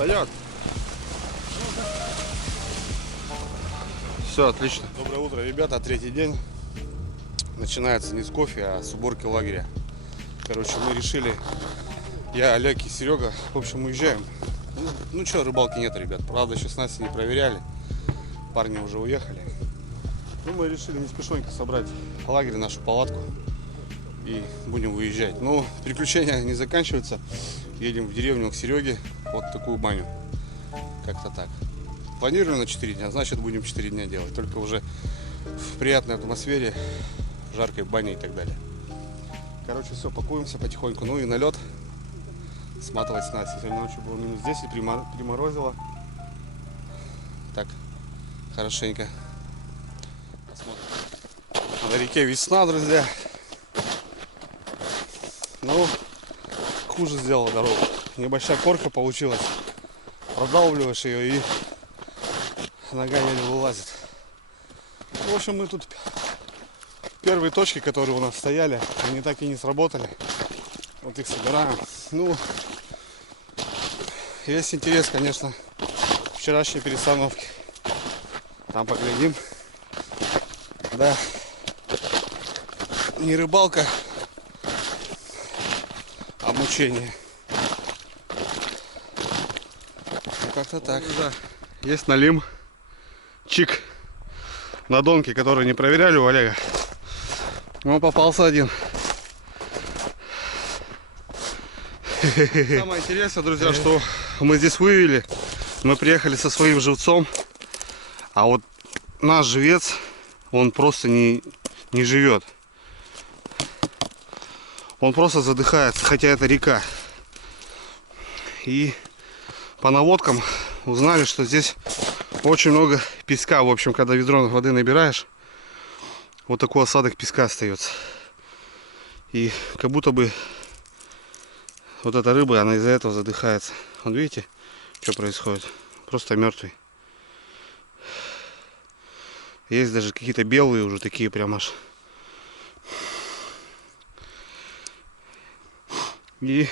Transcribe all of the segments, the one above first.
Пойдет. Все, отлично. Доброе утро, ребята. Третий день. Начинается не с кофе, а с уборки лагеря. Короче, мы решили, я, Олег и Серега, в общем, уезжаем. Ну что, рыбалки нет, ребят. Правда, еще снасти не проверяли. Парни уже уехали. Ну, мы решили не спешонько собрать лагерь, нашу палатку. И будем выезжать. Но приключения не заканчиваются. Едем в деревню к Сереге. Вот такую баню. Как-то так. Планируем на 4 дня, значит будем 4 дня делать. Только уже в приятной атмосфере, жаркой бане и так далее. Короче, все, пакуемся потихоньку. Ну и на лед сматывать снасти. Сегодня ночью было минус 10, приморозило. Так, хорошенько. Посмотрим. На реке весна, друзья. Ну, хуже сделала дорогу. Небольшая корка получилась. Продавливаешь ее и нога еле вылазит. В общем, мы тут первые точки, которые у нас стояли, они так и не сработали. Вот их собираем. Ну, есть интерес, конечно, вчерашней перестановки. Там поглядим. Да, не рыбалка, а мучение. Ну, как-то так. Да. Есть налим. Чик на донке, который не проверяли у Олега. Но попался один. Самое интересное, друзья, что мы здесь вывели. Мы приехали со своим живцом. А вот наш живец, он просто не живет. Он просто задыхается, хотя это река. И по наводкам узнали, что здесь очень много песка. В общем, когда ведро воды набираешь, вот такой осадок песка остается. И как будто бы вот эта рыба, она из-за этого задыхается. Вот видите, что происходит? Просто мертвый. Есть даже какие-то белые уже такие прям аж. И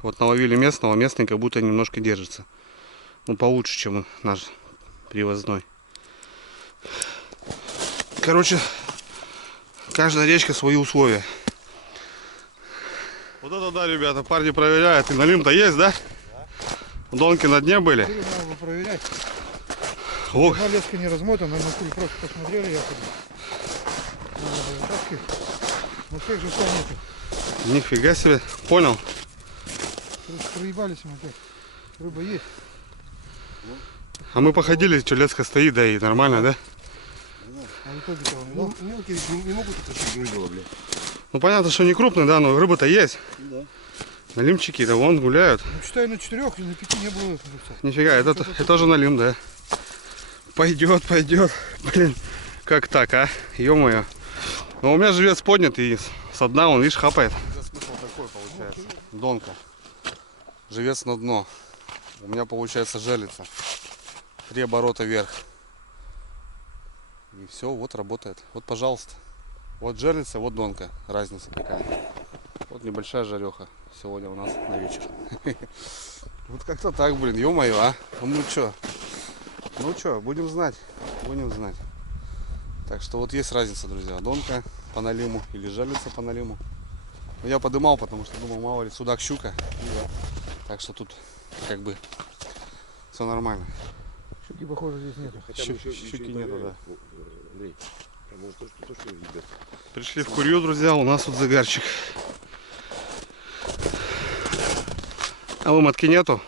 вот наловили местного, местный как будто немножко держится. Ну, получше, чем наш привозной. Короче, каждая речка свои условия. Вот это да, ребята, парни проверяют. И налим-то есть, да? Да. Донки на дне были? Надо проверять. Ох. Одна леска не размотана, мы просто посмотрели, я но всех же нету. Нифига себе, понял. Проебались мы опять. Рыба есть. А мы походили, что леска стоит, да, и нормально, да? А в итоге того не дал. Мелкие не могут оттащить грузило, блядь. Ну понятно, что не крупный, да, но рыба-то есть. Да. Налимчики-то вон гуляют. Ну, считай, на 4 или на 5 не было. Нифига, это тоже налим, да. Пойдет, пойдет. Блин, как так, а? Ё-моё. Но у меня живец поднят, и со дна он, видишь, хапает. Смысл такой получается. Донка. Живец на дно. У меня получается желится. 3 оборота вверх. И все, вот работает. Вот, пожалуйста. Вот жерлица, вот донка. Разница такая. Вот небольшая жареха сегодня у нас на вечер. Вот как-то так, блин, ё-моё, а? Ну чё? Ну чё, будем знать. Будем знать. Так что вот есть разница, друзья. Донка по налиму или жерлица по налиму. Но я подымал, потому что думал, мало ли, судак, щука. Так что тут как бы все нормально. Щуки, похоже, здесь нету. Щуки нету, да. Андрей, а может то, что ребят. Пришли в Курью, друзья, у нас тут загарчик. А выматки нету?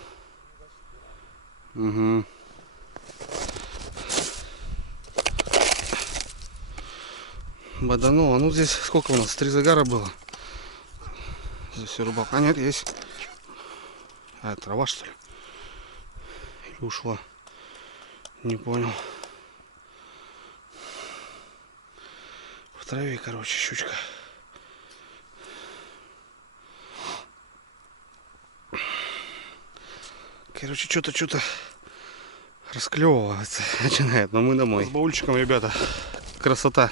Угу. Бодануло. Ну здесь сколько у нас? 3 загара было. Здесь все рыбалка. А нет, есть. А это трава, что ли? Или ушла? Не понял. В траве, короче, щучка. Короче, что-то расклевываться начинает, но мы домой. С баульчиком, ребята, красота.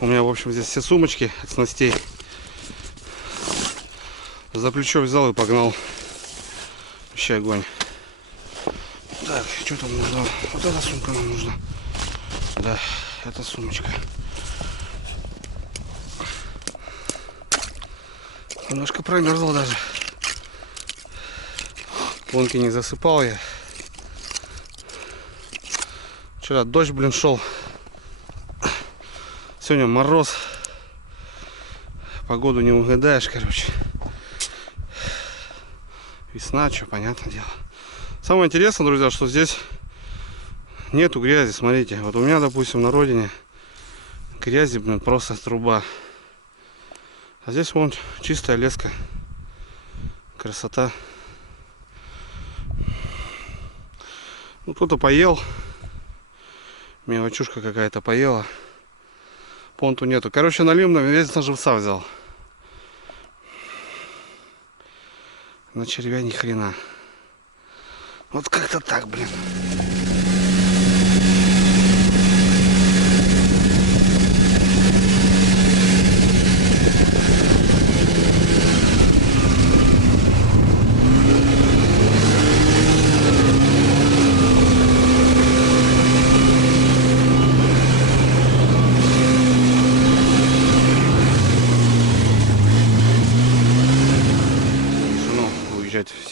У меня, в общем, здесь все сумочки от снастей. За плечо взял и погнал. Вообще огонь. Так, что там нужно? Вот эта сумка нам нужна. Да, эта сумочка. Немножко промерзла даже. Лунки не засыпал я. Вчера дождь, блин, шел. Сегодня мороз. Погоду не угадаешь, короче. Весна, что, понятное дело. Самое интересное, друзья, что здесь нету грязи. Смотрите, вот у меня, допустим, на родине грязи, блин, просто труба. А здесь вон чистая леска. Красота. Ну, кто-то поел. Мелочушка какая-то поела. Понту нету. Короче, на лимном весь на живца взял. На червя ни хрена. Вот как-то так, блин.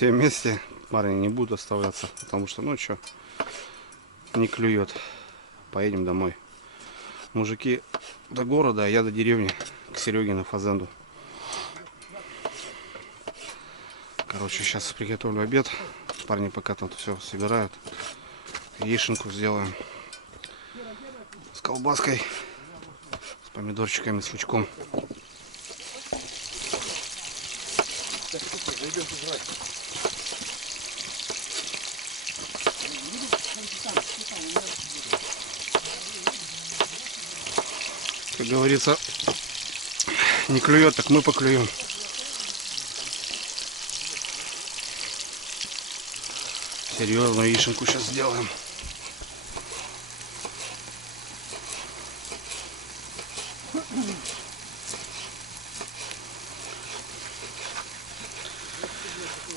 Все вместе, парни не будут оставляться, потому что, ну что, не клюет. Поедем домой. Мужики до города, а я до деревни, к Сереге на фазенду. Короче, сейчас приготовлю обед. Парни пока тут все собирают. Яишенку сделаем с колбаской, с помидорчиками, с лучком. Как говорится, не клюет, так мы поклюем. Серьезную яишенку сейчас сделаем.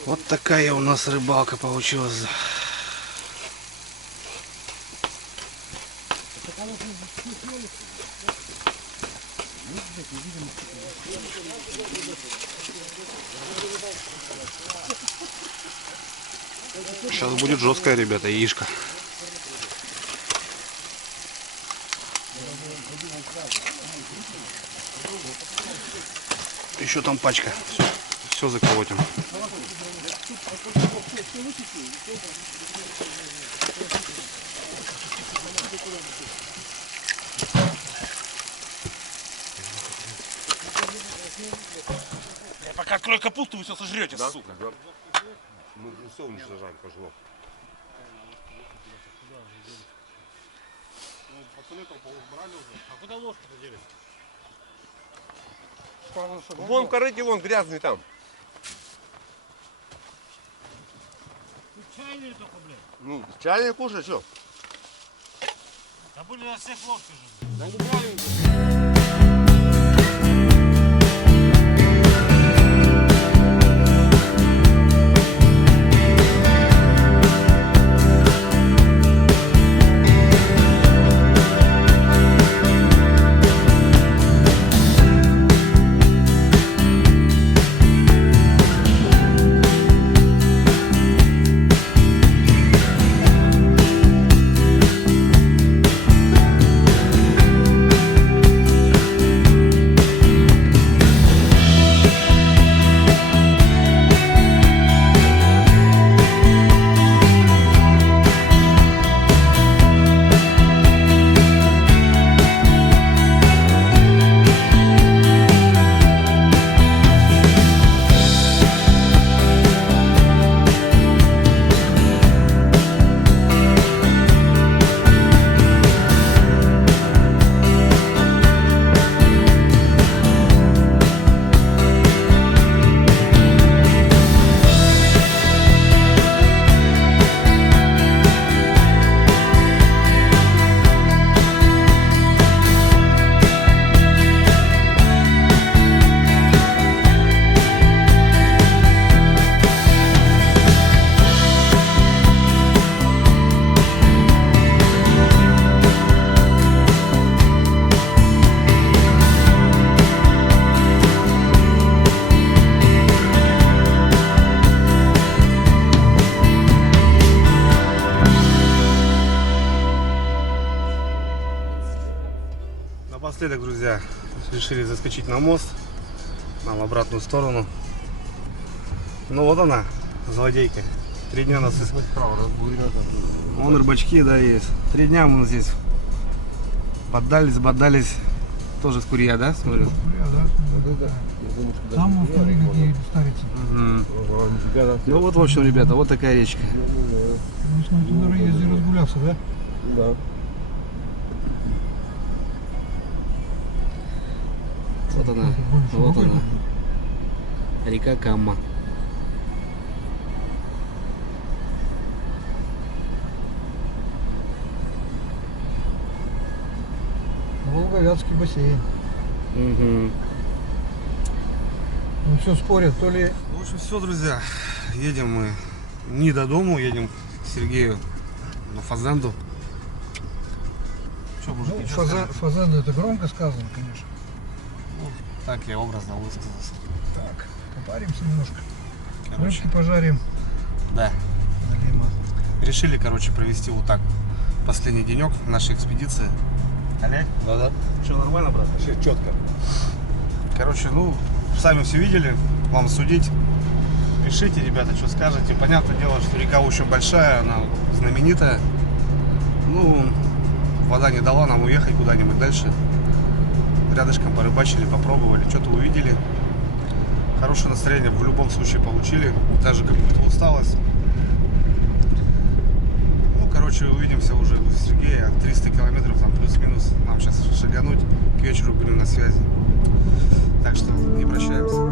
Вот такая у нас рыбалка получилась. Сейчас будет жесткая, ребята, яишка. Еще там пачка. Все заколотим. Я пока открою капусту, вы все сожрете, Да? сука. Да. Мы все уничтожаем, пошло. А куда ложку-то делись? Вон в корыте, вон грязный там. Чайные только, блядь. Ну, чайник кушай, что? Да были на всех ложках же. Да не правильно. напоследок, друзья, решили заскочить на мост, нам в обратную сторону. Ну вот она, злодейка. 3 дня нас искали. Вон рыбачки, да, есть. 3 дня мы здесь бодались. Тоже с Курья, да, смотрю? Там, ну, смотри, какие старицы. Ну вот, в общем, ребята, вот такая речка. Ну, смотри, ты, наверное, ездил разгулялся, да? Да. Вот она, вот она. Река Камма. Волговятский бассейн. Угу. Ну все спорят, то ли В общем, все, друзья. Едем мы не до дому, едем к Сергею на фазенду. Что, мужики, ну, чё скажете? фазенду это громко сказано, конечно. Ну, так я образно высказался. Так, попаримся немножко. Короче, Рыбки пожарим. да. Налима. Решили, короче, провести вот так последний денек нашей экспедиции. Олег? Да-да. Что, нормально, брат? Все четко. Короче, ну, сами все видели, вам судить. Пишите, ребята, что скажете. Понятное дело, что река очень большая, она знаменитая. Ну, вода не дала нам уехать куда-нибудь дальше. Рядышком порыбачили, попробовали, что-то увидели. Хорошее настроение в любом случае получили. Даже какую-то усталость. Ну, короче, увидимся уже у Сергея. 300 километров, там плюс-минус. Нам сейчас шагануть. К вечеру будем на связи. Так что не прощаемся.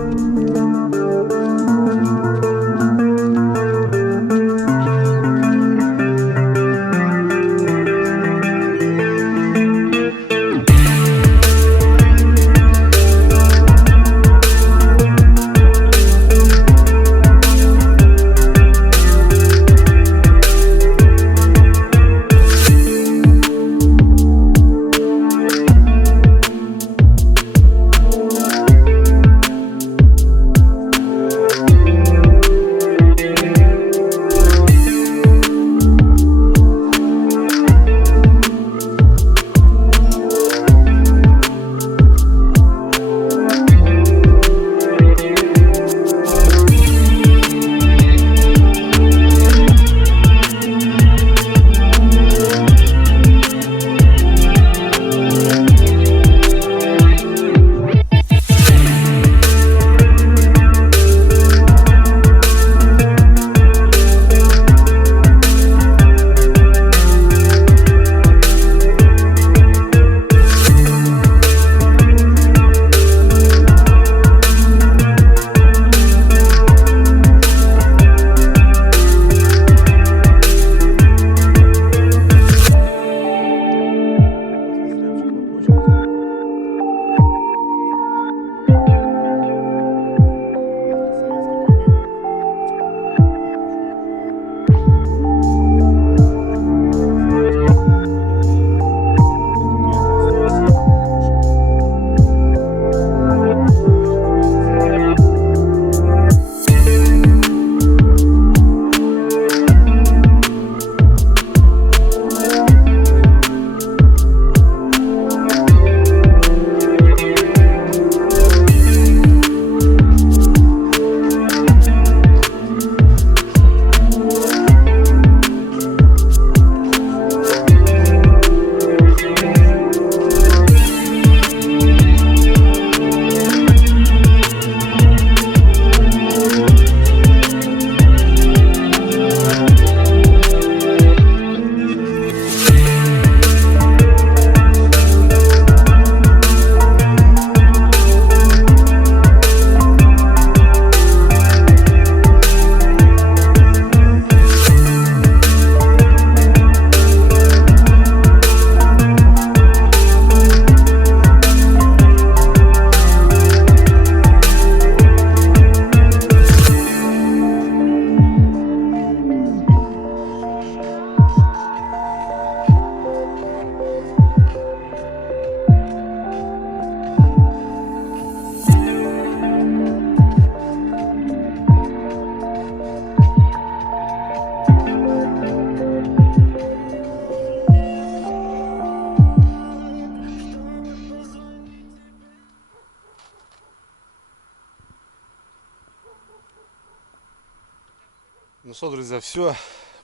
Ну что, друзья, все,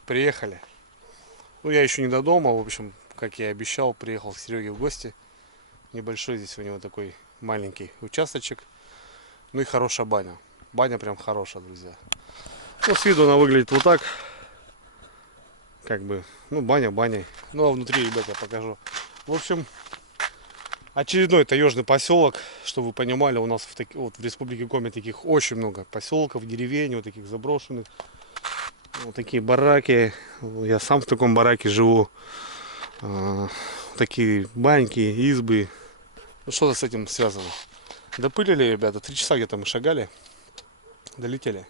приехали. Ну, я еще не до дома, в общем, как я и обещал, приехал к Сереге в гости. Небольшой здесь у него такой маленький участочек. Ну и хорошая баня. Баня прям хорошая, друзья. Ну, с виду она выглядит вот так. Как бы, ну, баня баней. Ну, а внутри, ребята, я покажу. В общем, очередной таежный поселок, чтобы вы понимали, у нас вот в Республике Коми таких очень много поселков, деревень, вот таких заброшенных. Вот такие бараки. Я сам в таком бараке живу. Такие баньки, избы. Ну, что-то с этим связано. Допылили, ребята, 3 часа где-то мы шагали. Долетели.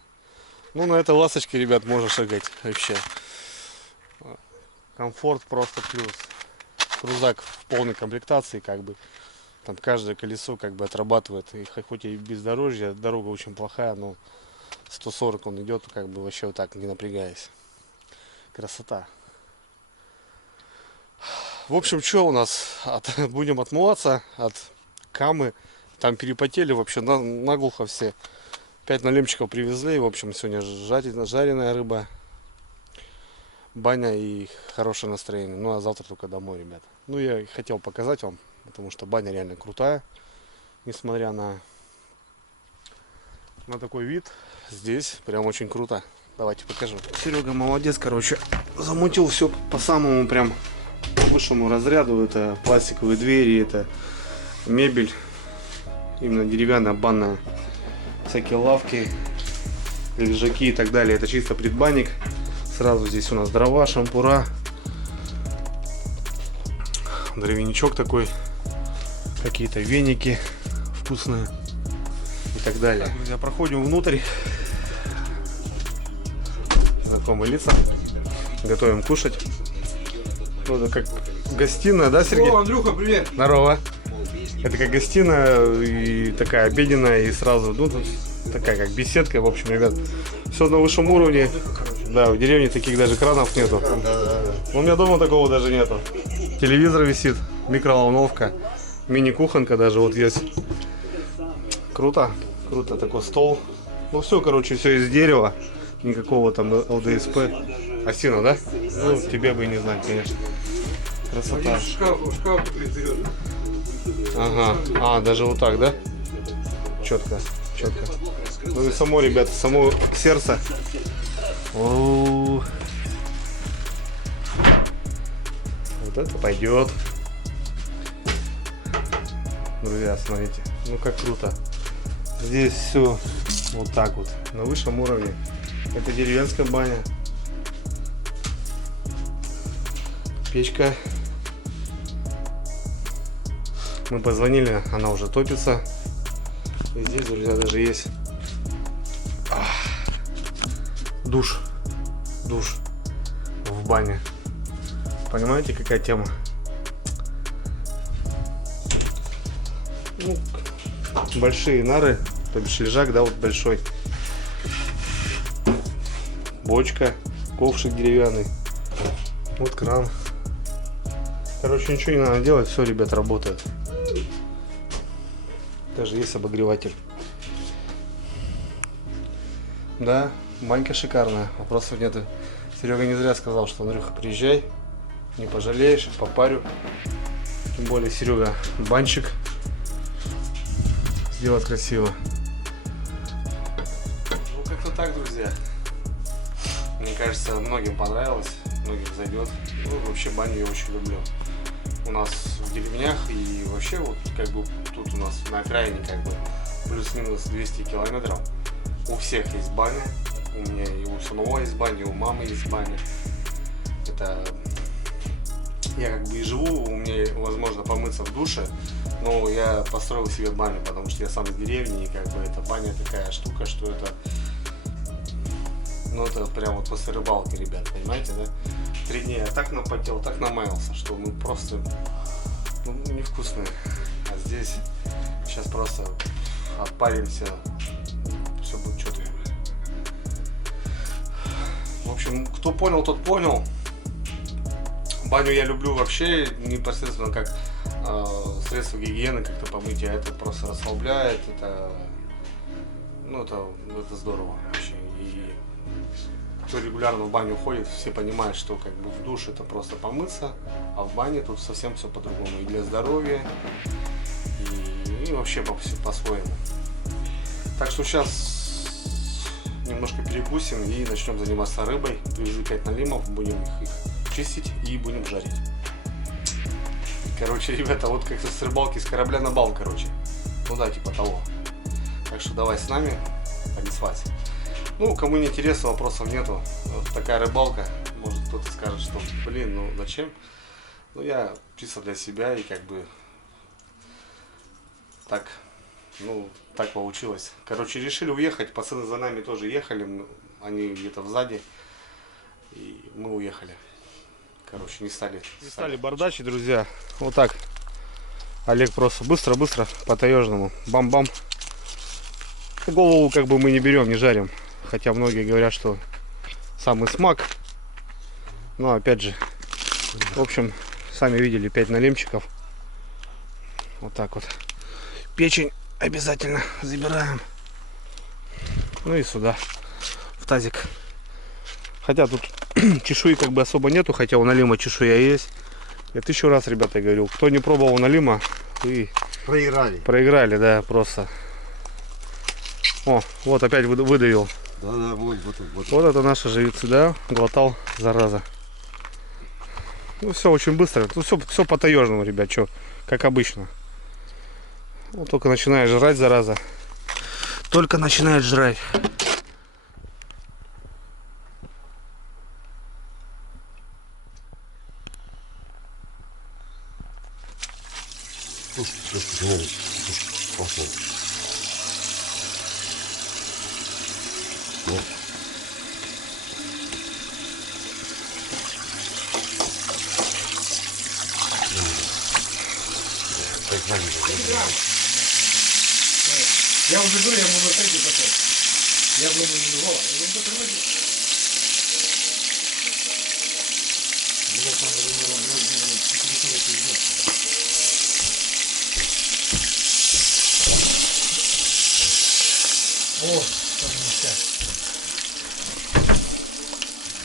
Ну, на этой ласточке, ребят, можно шагать вообще. Комфорт просто плюс. Крузак в полной комплектации, как бы. Там каждое колесо как бы отрабатывает. И хоть и бездорожье, дорога очень плохая, но 140 он идет, как бы вообще вот так, не напрягаясь. Красота. В общем, что у нас? Будем отмываться от Камы. Там перепотели вообще наглухо все. 5 налимчиков привезли. В общем, сегодня жареная рыба, баня и хорошее настроение. Ну, а завтра только домой, ребят. Ну, я хотел показать вам, потому что баня реально крутая. Несмотря на такой вид, здесь прям очень круто. Давайте покажу. Серега молодец, короче. Замутил все по самому прям высшему разряду. Это пластиковые двери, это мебель. Именно деревянная, банная. Всякие лавки, лежаки и так далее. Это чисто предбанник. Сразу здесь у нас дрова, шампура. Дровяничок такой. Какие-то веники вкусные. И так далее. Так, друзья, проходим внутрь. Знакомые лица. Готовим кушать. Ну, это как гостиная, да, Сергей? О, Андрюха, привет! Здорово. Это как гостиная и такая обеденная, и сразу, ну, тут такая как беседка, в общем, ребят. Все на высшем уровне. Да, в деревне таких даже кранов нету. У меня дома такого даже нету. Телевизор висит, микроволновка, мини-кухонка даже вот есть. Круто, круто, такой стол. Ну все, короче, все из дерева. Никакого там ЛДСП. Осина, да? Ну, тебе бы и не знать, конечно. Красота. Шкаф вперед. Ага, даже вот так, да? Четко, четко. Ну и само, ребята, само сердце. О-о-о. Вот это пойдет. Друзья, смотрите, ну как круто. Здесь все вот так вот, на высшем уровне. Это деревенская баня. Печка. Мы позвонили, она уже топится. И здесь, друзья, даже есть душ. Душ в бане. Понимаете, какая тема? Ну, большие нары, то бишь лежак, да, вот большой. Бочка, ковшик деревянный. Вот кран. Короче, ничего не надо делать, все, ребят, работает. Даже есть обогреватель. Да, банька шикарная, вопросов нет. Серега не зря сказал, что Андрюха, приезжай, не пожалеешь, попарю. Тем более Серега банщик. Сделать красиво. Ну как-то так, друзья. Мне кажется, многим понравилось, многим зайдет. Ну, вообще баню я очень люблю. У нас в деревнях и вообще вот как бы тут у нас на окраине как бы плюс-минус 200 километров. У всех есть баня. У меня и у самого есть баня, и у мамы есть баня. Это я как бы и живу, у меня возможно помыться в душе, но я построил себе баню, потому что я сам из деревни, и как бы эта баня такая штука, что это, ну это прям вот после рыбалки, ребят, понимаете, да? 3 дня я так напотел, так намаялся, что мы просто, ну, невкусные. А здесь сейчас просто отпаримся, все будет четко. В общем, кто понял, тот понял. Баню я люблю вообще непосредственно как средство гигиены, как-то помытия. Это просто расслабляет, это, ну, это здорово вообще. И кто регулярно в баню ходит, все понимают, что как бы в душ это просто помыться, а в бане тут совсем все по-другому. И для здоровья, и вообще по-своему. Так что сейчас немножко перекусим и начнем заниматься рыбой. Привезли 5 налимов, будем их чистить и будем жарить. Короче, ребята, вот как с рыбалки, с корабля на бал, короче. Ну да, типа того. Так что давай с нами, понеслась. Ну, кому не интересно, вопросов нету. Вот такая рыбалка. Может кто-то скажет, что блин, ну зачем? Ну я чисто для себя и как бы так, ну, так получилось. Короче, решили уехать. Пацаны за нами тоже ехали. Они где-то сзади. И мы уехали. Короче, не стали бардачить, друзья. Вот так. Олег просто быстро-быстро по-таежному. Бам-бам. Голову как бы мы не берем, не жарим. Хотя многие говорят, что самый смак. Но опять же, в общем, сами видели 5 налимчиков. Вот так вот. Печень обязательно забираем. Ну и сюда, в тазик. Хотя тут чешуи как бы особо нету, хотя у налима чешуя есть. Я 1000 раз, ребята, говорил, кто не пробовал налима, вы проиграли, да, просто. О, вот опять выдавил. Да, вот. Вот это наши живицы, да, глотал, зараза. Ну все очень быстро, тут все по-таежному, ребят, что, как обычно. Вот только начинаешь жрать, зараза. Только начинаешь жрать. Я уже говорю, я буду третий потом. Я думаю, не голова. Я буду третий. О, там нельзя.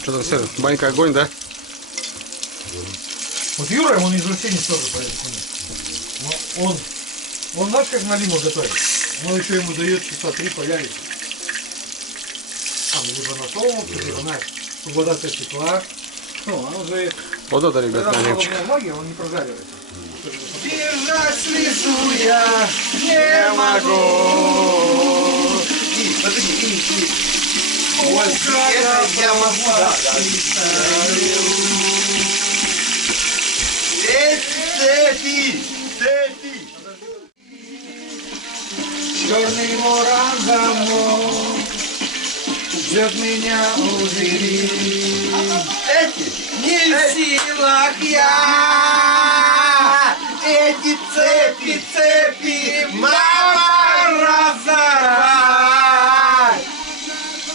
Что там, Серый? Банька, огонь, да? Вот Юра, он извращенец тоже, поверьте мне. Но он знаешь, как налима готовит? Он еще ему дает часа 3 повялить. Там либо на солнце, либо, знаешь, чтобы вода текла. Ну, он уже... Вот это, ребят, налимчик. Магия, он не прожаривается. Бежать слезу я не могу. Ой, я могу, да. Цепи. Черный мурангамон ждет меня у двери. Не в силах я эти цепи, мама, разорвать.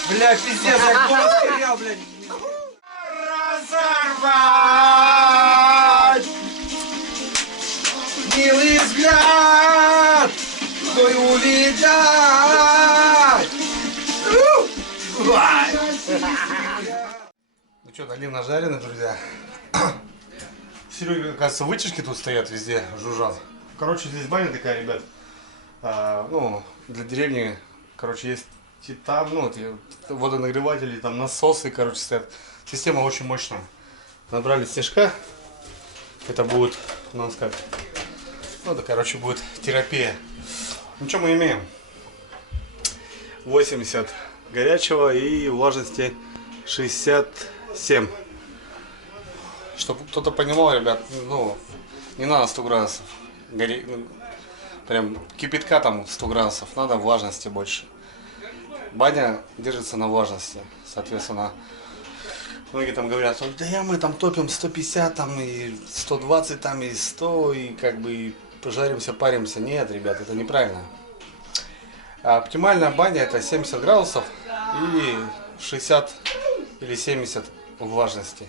Бля, пиздец, я голос терял, блядь. Разорвать. Милый взгляд, твой увидать. Ну что, налим нажаренный, друзья. Серега, оказывается, вытяжки тут стоят везде, жужжат. Короче, здесь баня такая, ребят. Ну, для деревни, короче, есть титан, ну, водонагреватели, там насосы, короче, стоят. Система очень мощная. Набрали снежка. Это будет у нас как... Ну, это, короче, будет терапия. Ну, что мы имеем? 80 горячего и влажности 67. Чтобы кто-то понимал, ребят, ну, не надо 100 градусов. Прям кипятка там 100 градусов, надо влажности больше. Баня держится на влажности, соответственно. Многие там говорят, да мы там топим 150, там и 120, там и 100, и как бы и пожаримся, паримся. Нет, ребят, это неправильно. А оптимальная баня это 70 градусов и 60 или 70 влажности.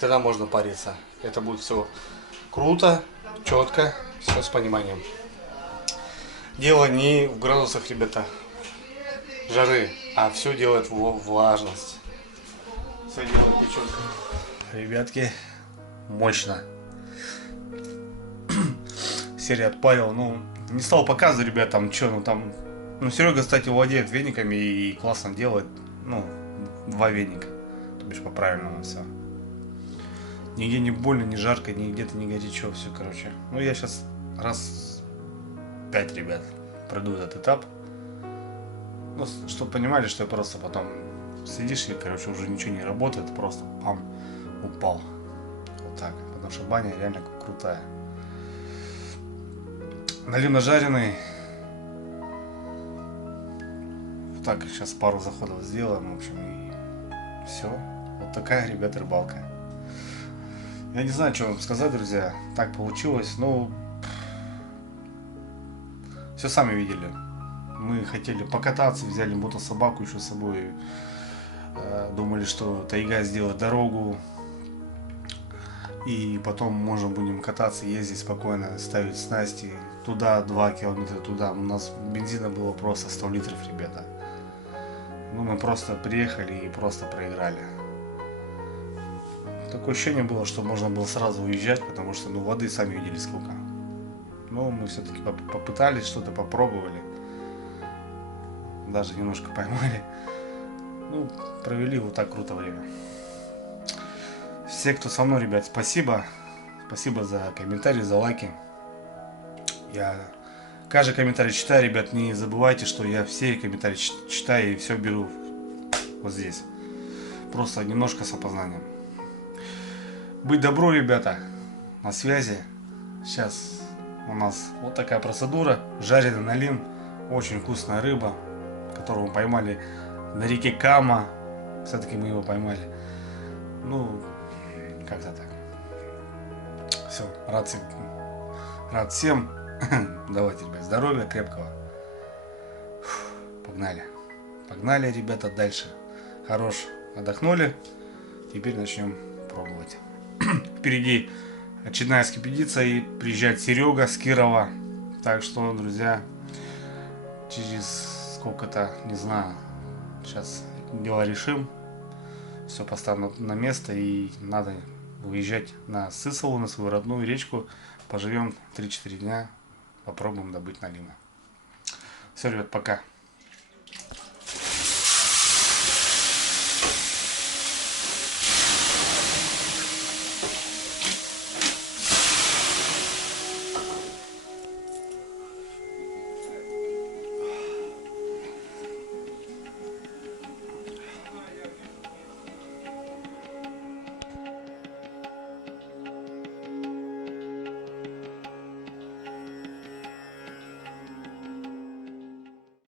Тогда можно париться. Это будет все круто, четко, все с пониманием. Дело не в градусах, ребята, жары, а все делает влажность. Все делает печенка. Ребятки, мощно. Серия отпарил, ну, не стал показывать, ребят, там, что, ну, там, ну, Серега, кстати, владеет вениками и классно делает, ну, 2 веника, то бишь по-правильному все. Нигде не больно, не жарко, нигде-то не горячо, все, короче. Ну, я сейчас раз 5, ребят, пройду этот этап. Ну, чтобы понимали, что я просто потом сидишь и, короче, уже ничего не работает, просто пам, упал. Вот так, потому что баня реально крутая. Налим нажаренный. Вот так, сейчас пару заходов сделаем, в общем, и все. Вот такая, ребят, рыбалка. Я не знаю, что вам сказать, друзья. Так получилось, ну, все сами видели. Мы хотели покататься, взяли мотособаку еще с собой. Думали, что тайга сделает дорогу. И потом можно будем кататься, ездить спокойно, ставить снасти. Туда 2 километра, туда. У нас бензина было просто 100 литров, ребята. Ну, мы просто приехали и просто проиграли. Такое ощущение было, что можно было сразу уезжать, потому что, ну, воды сами видели сколько. Но мы все-таки попытались, что-то попробовали. Даже немножко поймали. Ну, провели вот так круто время. Все, кто со мной, ребят, спасибо. Спасибо за комментарии, за лайки. Я каждый комментарий читаю, ребят. Не забывайте, что я все комментарии читаю и все беру вот здесь. Просто немножко с опознанием. Быть добро, ребята. На связи. Сейчас у нас вот такая процедура. Жареный налим. Очень вкусная рыба, которую мы поймали на реке Кама. Все-таки мы его поймали. Ну, как-то так. Все, рад всем. Давайте, ребят, здоровья крепкого. Погнали. Погнали, ребята, дальше. Хорош. Отдохнули. Теперь начнем пробовать. Впереди очередная экспедиция и приезжает Серега с Кирова. Так что, друзья, через сколько-то, не знаю, сейчас дело решим. Все поставим на место и надо выезжать на Сысолу, на свою родную речку. Поживем 3-4 дня, попробуем добыть налима. Все, ребят, пока.